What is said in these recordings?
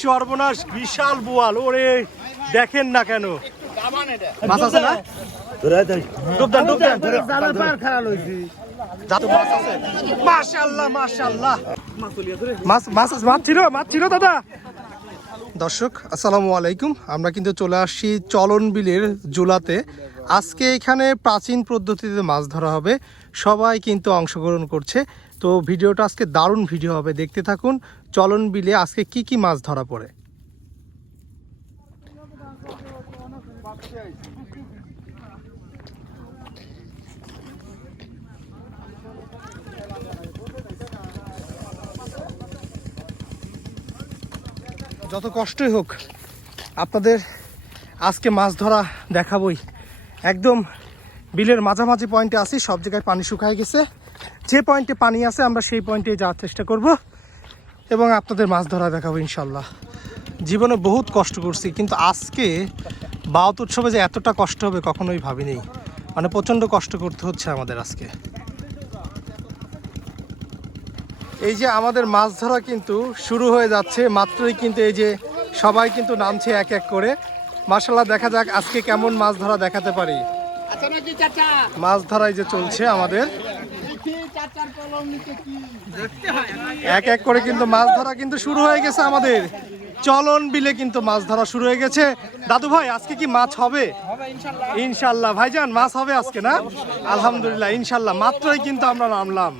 সর্বনাশ বিশাল বোয়াল। ওরে দেখেন না কেন। মাছ আছে না? ডুব দেন ডুব দেন। যা তো মাছ আছে। মাশাআল্লাহ মাশাআল্লাহ মাছ মাছ আছে, মাছ ছিল দাদা। দর্শক আসসালামু আলাইকুম। আমরা কিন্তু চলে আসছি চলন বিলের জুলাতে। আজকে এখানে প্রাচীন পদ্ধতিতে মাছ ধরা হবে। সবাই কিন্তু অংশগ্রহণ করছে। তো ভিডিওটা আজকে দারুণ ভিডিও হবে। দেখতে থাকুন, চলন বিলে আজকে কি কি মাছ ধরা পড়ে। যত কষ্টই হোক, আপনাদের আজকে মাছ ধরা দেখাবই। একদম বিলের মাঝামাঝি পয়েন্টে আছি, সব জায়গায় পানি শুকায় গেছে। যে পয়েন্টে পানি আছে আমরা সেই পয়েন্টে যাওয়ার চেষ্টা করব এবং আপনাদের মাছ ধরা দেখাবো ইনশাল্লাহ জীবনে বহুত কষ্ট করছি কিন্তু আজকে বাউত উৎসবে যে এতটা কষ্ট হবে কখনোই ভাবিনি। মানে প্রচণ্ড কষ্ট করতে হচ্ছে আমাদের আজকে। এই যে আমাদের মাছ ধরা কিন্তু শুরু হয়ে যাচ্ছে মাত্রই কিন্তু এই যে সবাই কিন্তু নামছে এক এক করে। মার্শাল্লাহ দেখা যাক আজকে কেমন মাছ ধরা দেখাতে পারি। আচ্ছা মাছ ধরাই যে চলছে আমাদের দেখি চাচার কলম নিচে কি এক এক করে কিন্তু মাছ ধরা কিন্তু শুরু হয়ে গেছে আমাদের। চলন বিলে কিন্তু মাছ ধরা শুরু হয়ে গেছে। দাদু ভাই আজকে কি মাছ হবে? ইনশাল্লাহ। ভাইজান মাছ হবে আজকে না? আলহামদুলিল্লাহ ইনশাল্লাহ। মাত্রই কিন্তু আমরা নামলাম।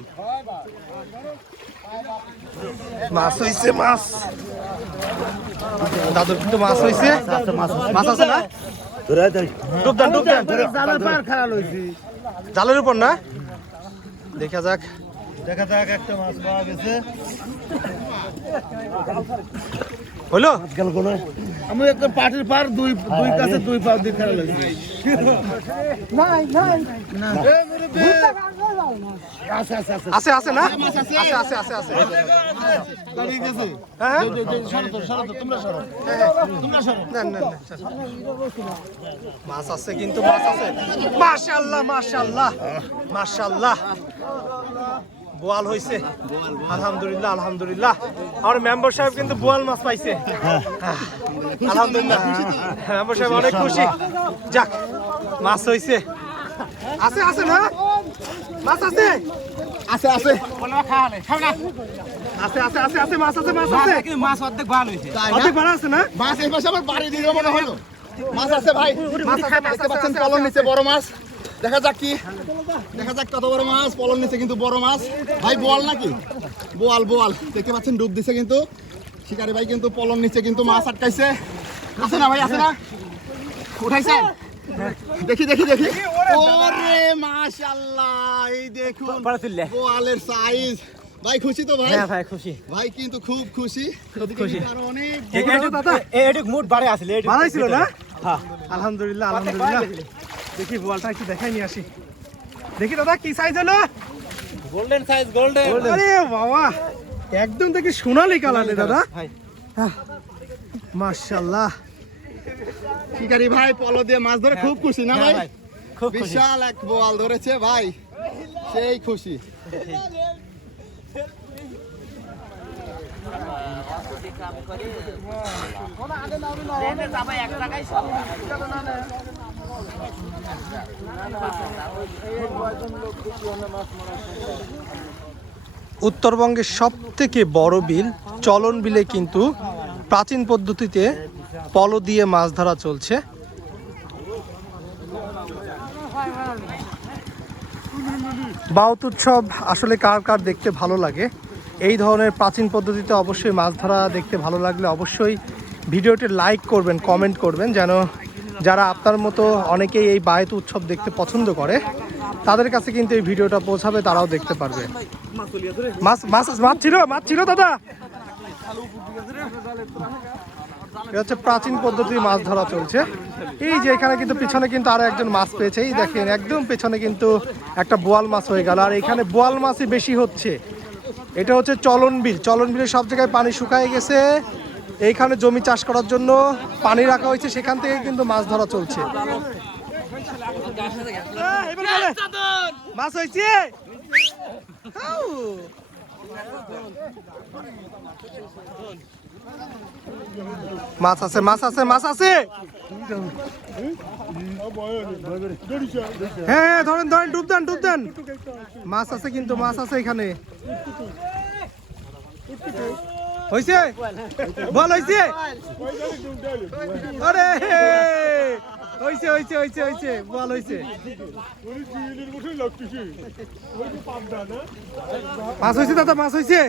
মাছ হইছে মাছ। দাদুর কিন্তু মাছ হইছে। মাছ আছে না? ডুব দেন ডুব দেন। জালের উপর না? দেখা যাক। দেখা যাক একটা মাছ পাওয়া গেছে। হলো? আমি একটা পাটির পার দুই দুই কাছে দুই পা দিয়ে খেলা লাগছে। আছে আছে আছে। আছে আছে না? আছে আছে আছে। আছে দাঁড়িয়ে গেছে হ্যাঁ? সরো তো সরো তো তোমরা সরো। তোমরা সরো। নেন, নেন, চল। মাছ আছে কিন্তু মাছ আছে। মাশাল্লাহ মাশাল্লাহ মাশাল্লাহ বোয়াল হইছে আলহামদুলিল্লাহ আলহামদুলিল্লাহ। আমার মেম্বার সাহেব কিন্তু বোয়াল মাছ পাইছে। আলহামদুলিল্লাহ। মেম্বার সাহেব অনেক খুশি যাক মাছ হইছে আছে আছে না? মাছ আছে? আছে আছে। আছে আছে আছে আছে মাছ আছে মাছ আছে। মাছ অর্ধেক ভালো হয়েছে। অর্ধেক ভাড়া আছে না? মাছ এই পাশে আমার বাড়ি দিয়ে মনে হলো? মাছ আছে ভাই। মাছ আছে মাছ দেখতে পাচ্ছেন আছে, নিচে বড় মাছ। দেখা যাক কি দেখা যাক কত বড় মাছ পলন নিচে কিন্তু বড় মাছ। ভাই বোয়াল নাকি? বোয়াল বোয়াল। দেখতে পাচ্ছেন ডুব দিছে কিন্তু। শিকারি ভাই কিন্তু পলন নিচে কিন্তু মাছ আটকাইছে। আছে না ভাই আছে না? উঠাইছেন দেখি দেখি দেখি। ওরে মাশাআল্লাহ এই দেখুন বোয়ালের সাইজ ভাই খুশি তো ভাই? হ্যাঁ ভাই খুশি। ভাই কিন্তু খুব খুশি। খুব খুশি। আরও অনেক এটুক মুড বাড়ে আসলে এটুক বানাইছিল না? হ্যাঁ। আলহামদুলিল্লাহ আলহামদুলিল্লাহ। দেখি বলটা একটু দেখাই নিয়ে আসি। দেখি দাদা কি সাইজ হলো? গোল্ডেন সাইজ গোল্ডেন আরে বাবা একদম দেখি সোনালি কালারে দাদা। মাশাআল্লাহ। শিকারি ভাই পলো দিয়ে মাছ ধরে খুব খুশি না ভাই? ভাই খুব খুশি। বিশাল এক বোয়াল ধরেছে ভাই সেই খুশি। উত্তরবঙ্গের সব থেকে বড় বিল, চলন বিলে কিন্তু প্রাচীন পদ্ধতিতে পল দিয়ে মাছ ধরা চলছে। বাউত উৎসব আসলে কার কার দেখতে ভালো লাগে? এই ধরনের প্রাচীন পদ্ধতিতে অবশ্যই মাছ ধরা দেখতে ভালো লাগলে অবশ্যই ভিডিওটি লাইক করবেন, কমেন্ট করবেন যেন যারা আপনার মতো অনেকেই এই বায়ুত উৎসব দেখতে পছন্দ করে, তাদের কাছে কিন্তু এই ভিডিওটা পৌঁছাবে, তারাও দেখতে পারবে। মাছ মাছ দাদা। এটা হচ্ছে প্রাচীন পদ্ধতির মাছ ধরা চলছে। এই যে এখানে কিন্তু পিছনে কিন্তু আরও একজন মাছ পেয়েছে। এই দেখেন, একদম পেছনে কিন্তু একটা বোয়াল মাছ হয়ে গেল। আর এখানে বোয়াল মাছই বেশি হচ্ছে। এটা হচ্ছে চলন বিল চলন বিলে সব জায়গায় পানি শুকায় গেছে। এইখানে জমি চাষ করার জন্য পানি রাখা হয়েছে, সেখান থেকে কিন্তু মাছ ধরা চলছে। মাছ আছে মাছ আছে মাছ আছে। হ্যাঁ হ্যাঁ ধরেন ধরেন, ডুব দেন ডুব দেন। মাছ আছে কিন্তু, মাছ আছে এখানে। হয়েছে বল হয়েছে আরে হয়েছে হয়েছে হয়েছে হয়েছে বল হয়েছে মাছ হয়েছে দাদা মাছ হয়েছে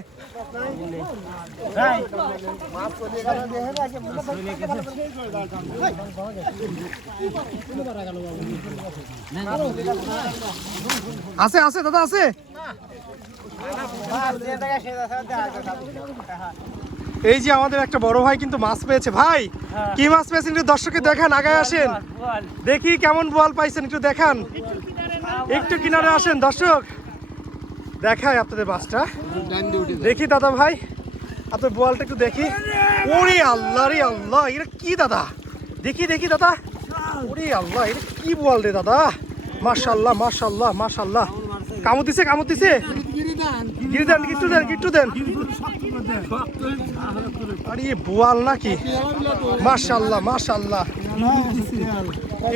আছে আছে দাদা আছে। এই যে আমাদের একটা বড় ভাই কিন্তু মাছ পেয়েছে। ভাই কি মাছ পেয়েছেন একটু দর্শককে দেখান আগায় আসেন। দেখি কেমন বল পাইছেন একটু দেখান। একটু কিনারে আসেন দর্শক। দেখায় আপনাদের মাছটা। দেখি দাদা ভাই আপনার বলটা একটু দেখি। ওরে আল্লাহ রে আল্লাহ এটা কি দাদা? দেখি দেখি দাদা। ওরে আল্লাহ এটা কি বল রে দাদা? মাশাল্লাহ মাশাল্লাহ মাশাল্লাহ কামড় দিছে কামড় দিছে। গিরি দেন গিট্টু দেন গিট্টু দেন। আরে বোয়াল নাকি? মাশাল্লাহ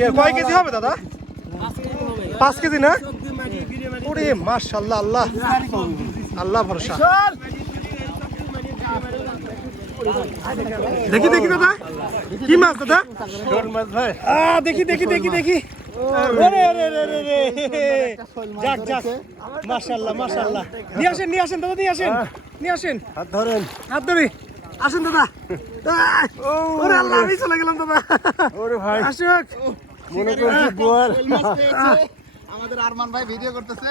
এ কয় কেজি হবে দাদা? পাঁচ কেজি না? ওরে মাশাল্লাহ, আল্লাহ। আল্লাহ ভরসা। দেখি দেখি দাদা। কি মাছ দাদা? দেখি দেখি দেখি দেখি। যাক যাক। মাশাল্লাহ মাশাল্লাহ। নিয়ে আসেন নিয়ে আসেন দাদা, নিয়ে আসেন। নিয়ে আসেন। হাত ধরেন। হাত ধরে। আসেন দাদা। ওরে আল্লাহ আমি চলে গেলাম দাদা। ওরে ভাই। আসুক। মনে করছি। আমাদের আরমান ভাই ভিডিও করতেছে।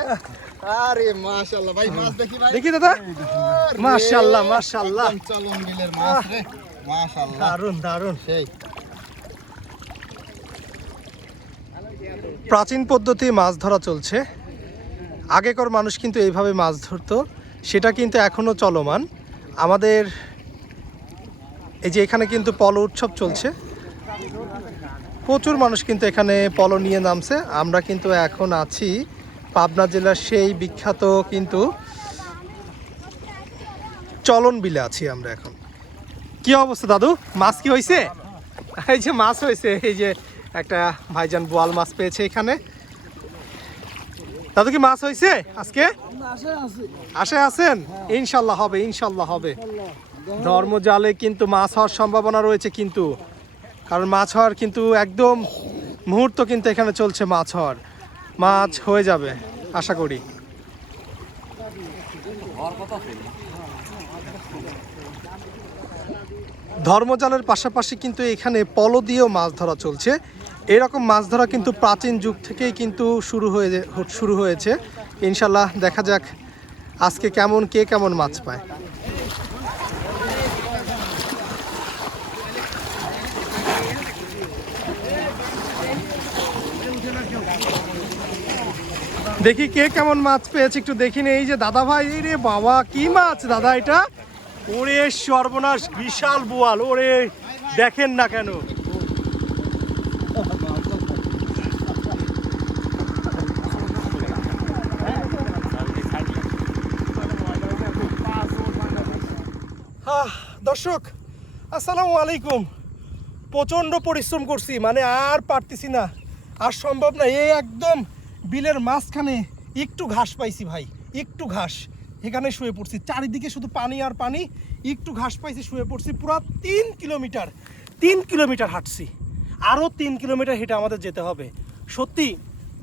আরে মাশাআল্লাহ ভাই মাছ দেখি ভাই। দেখি দাদা। মাশাল্লাহ একদম চলন বিলের মাছ রে। মাশাআল্লাহ। দারুণ দারুণ সেই। প্রাচীন পদ্ধতি মাছ ধরা চলছে। আগেকার মানুষ কিন্তু এইভাবে মাছ ধরতো। সেটা কিন্তু এখনও চলমান। আমাদের এই যে এখানে কিন্তু পলো উৎসব চলছে। প্রচুর মানুষ কিন্তু এখানে পলো নিয়ে নামছে। আমরা কিন্তু এখন আছি পাবনা জেলার সেই বিখ্যাত কিন্তু চলন বিলে আছি আমরা এখন। কি অবস্থা দাদু? মাছ কি হয়েছে এই যে মাছ হয়েছে এই যে একটা ভাইজান বোয়াল মাছ পেয়েছে এখানে। দাদু কি মাছ হয়েছে আজকে? আসে আছেন? ইনশাল্লাহ হবে ইনশাল্লাহ হবে। ধর্মজালে কিন্তু মাছ হওয়ার সম্ভাবনা রয়েছে কিন্তু। কারণ মাছ হওয়ার কিন্তু একদম মুহূর্ত কিন্তু এখানে চলছে মাছ হওয়ার। মাছ হয়ে যাবে, আশা করি। ধর্মজালের পাশাপাশি কিন্তু এখানে পলো দিয়েও মাছ ধরা চলছে। এরকম মাছ ধরা কিন্তু প্রাচীন যুগ থেকেই কিন্তু শুরু হয়ে, শুরু হয়েছে। ইনশাল্লাহ দেখা যাক আজকে কেমন, কে কেমন মাছ পায়। দেখি কে কেমন মাছ পেয়েছে, একটু দেখিনি এই যে দাদা ভাই রে বাবা, কি মাছ দাদা এটা? ওরে সর্বনাশ, বিশাল বোয়াল, ওরে দেখেন না কেন। দর্শক, আসসালামু আলাইকুম। প্রচণ্ড পরিশ্রম করছি মানে আর পারতেছি না। আর সম্ভব না, এই একদম বিলের মাঝখানে একটু ঘাস পাইছি ভাই, একটু ঘাস। এখানে শুয়ে পড়ছি, চারিদিকে শুধু পানি আর পানি, একটু ঘাস পাইছি, শুয়ে পড়ছি পুরো তিন কিলোমিটার তিন কিলোমিটার হাঁটছি। আরও তিন কিলোমিটার হেঁটে আমাদের যেতে হবে। সত্যি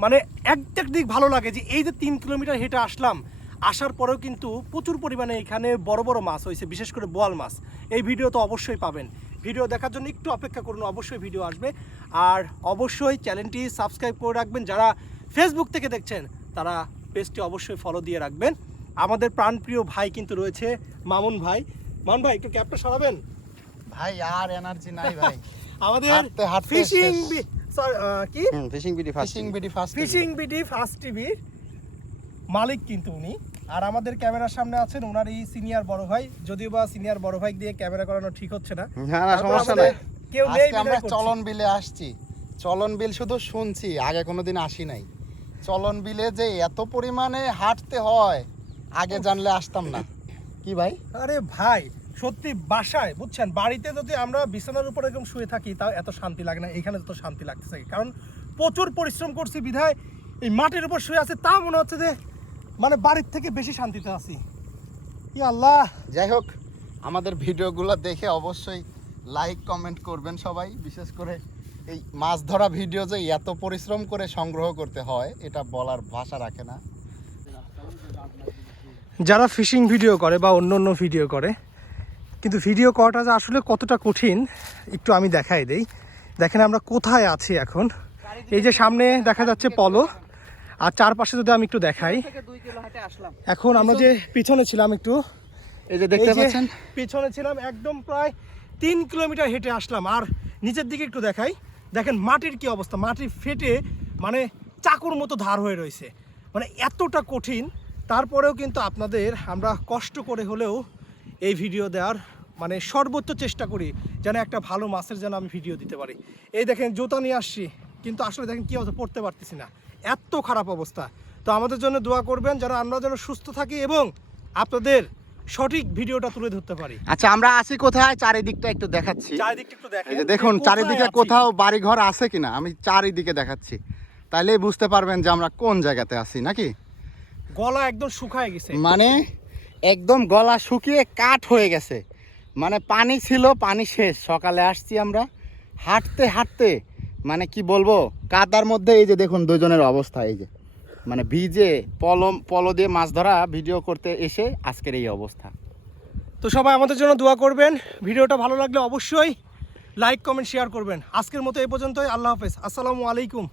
মানে এক দিক ভালো লাগে যে এই যে তিন কিলোমিটার হেঁটে আসলাম আসার পরেও কিন্তু প্রচুর পরিমাণে এখানে বড় বড় মাছ হয়েছে বিশেষ করে বোয়াল মাছ। এই ভিডিও তো অবশ্যই পাবেন। ভিডিও দেখার জন্য একটু অপেক্ষা করুন অবশ্যই ভিডিও আসবে। আর অবশ্যই চ্যানেলটি সাবস্ক্রাইব করে রাখবেন। যারা ফেসবুক থেকে দেখছেন তারা পেজটি অবশ্যই ফলো দিয়ে রাখবেন। আমাদের প্রাণপ্রিয় ভাই কিন্তু রয়েছে মামুন ভাই। মামুন ভাই একটু ক্যাপটা সরাবেন? ভাই আর এনার্জি নাই ভাই। আমাদের ফিশিং শেষ। কি? Fishing BD first fishing BD first fishing BD first টিভির মালিক কিন্তু উনি। আর আমাদের ক্যামেরার সামনে আছেন ওনারই সিনিয়র বড় ভাই। যদিও বা সিনিয়র বড় ভাই দিয়ে ক্যামেরা করানো ঠিক হচ্ছে না। না না সমস্যা নাই। কেউ নেই আমরা চলন বিলে আসছি। চলন বিল শুধু শুনছি আগে কোনোদিন আসি নাই। চলন বিলে যে এত পরিমাণে হাঁটতে হয় আগে জানলে আসতাম না। কি ভাই? আরে ভাই সত্যি বাসায় বুঝছেন? বাড়িতে যদি আমরা বিছানার উপর এরকম শুয়ে থাকি তাও এত শান্তি লাগে না। এখানে তো শান্তি লাগতেছে। কারণ প্রচুর পরিশ্রম করছি বিধায় এই মাটির উপর শুয়ে আছে তা মনে হচ্ছে যে মানে বাড়ির থেকে বেশি শান্তিতে আছি। ই আল্লাহ। যাই হোক আমাদের ভিডিওগুলো দেখে অবশ্যই লাইক কমেন্ট করবেন সবাই। বিশেষ করে এই মাছ ধরা ভিডিও যে এত পরিশ্রম করে সংগ্রহ করতে হয় এটা বলার ভাষা রাখে না। যারা ফিশিং ভিডিও করে বা অন্য অন্য ভিডিও করে কিন্তু ভিডিও করাটা যে আসলে কতটা কঠিন একটু আমি দেখাই দেই। দেখেন আমরা কোথায় আছি এখন। এই যে সামনে দেখা যাচ্ছে পলো। আর চারপাশে যদি আমি একটু দেখাই এখন আমরা যে পিছনে ছিলাম একটু এই যে দেখতে পাচ্ছেন? পিছনে ছিলাম একদম প্রায় তিন কিলোমিটার হেঁটে আসলাম। আর নিচের দিকে একটু দেখাই দেখেন মাটির কি অবস্থা। মাটি ফেটে মানে চাকুর মতো ধার হয়ে রয়েছে। মানে এতটা কঠিন তারপরেও কিন্তু আপনাদের আমরা কষ্ট করে হলেও এই ভিডিও দেওয়ার মানে সর্বোচ্চ চেষ্টা করি যেন একটা ভালো মাছের যেন আমি ভিডিও দিতে পারি। এই দেখেন জুতা নিয়ে আসছি কিন্তু আসলে দেখেন কী অবস্থা পড়তে পারতেছি না। এত খারাপ অবস্থা। তো আমাদের জন্য দোয়া করবেন যেন আমরা যেন সুস্থ থাকি এবং আপনাদের সঠিক ভিডিওটা তুলে ধরতে পারি। আচ্ছা আমরা আছি কোথায়? চারিদিকটা একটু দেখাচ্ছি। চারিদিকটা একটু দেখেন এই যে দেখুন চারিদিকে কোথাও বাড়ি ঘর আছে কিনা? আমি চারিদিকে দেখাচ্ছি। তাহলে বুঝতে পারবেন যে আমরা কোন জায়গাতে আছি নাকি? গলা একদম শুকায় গেছে। মানে একদম গলা শুকিয়ে কাঠ হয়ে গেছে। মানে পানি ছিল পানি শেষ। সকালে আসছি আমরা। হাঁটতে হাঁটতে মানে কি বলব? কাদার মধ্যে এই যে দেখুন দুজনের অবস্থা, এই যে। মানে ভিজে পলম, পলো দিয়ে মাছ ধরা ভিডিও করতে এসে আজকের এই অবস্থা। তো সবাই আমাদের জন্য দোয়া করবেন। ভিডিওটা ভালো লাগলে অবশ্যই লাইক, কমেন্ট শেয়ার করবেন। আজকের মতো এই পর্যন্তই। আল্লাহ হাফেজ। আসসালামু আলাইকুম।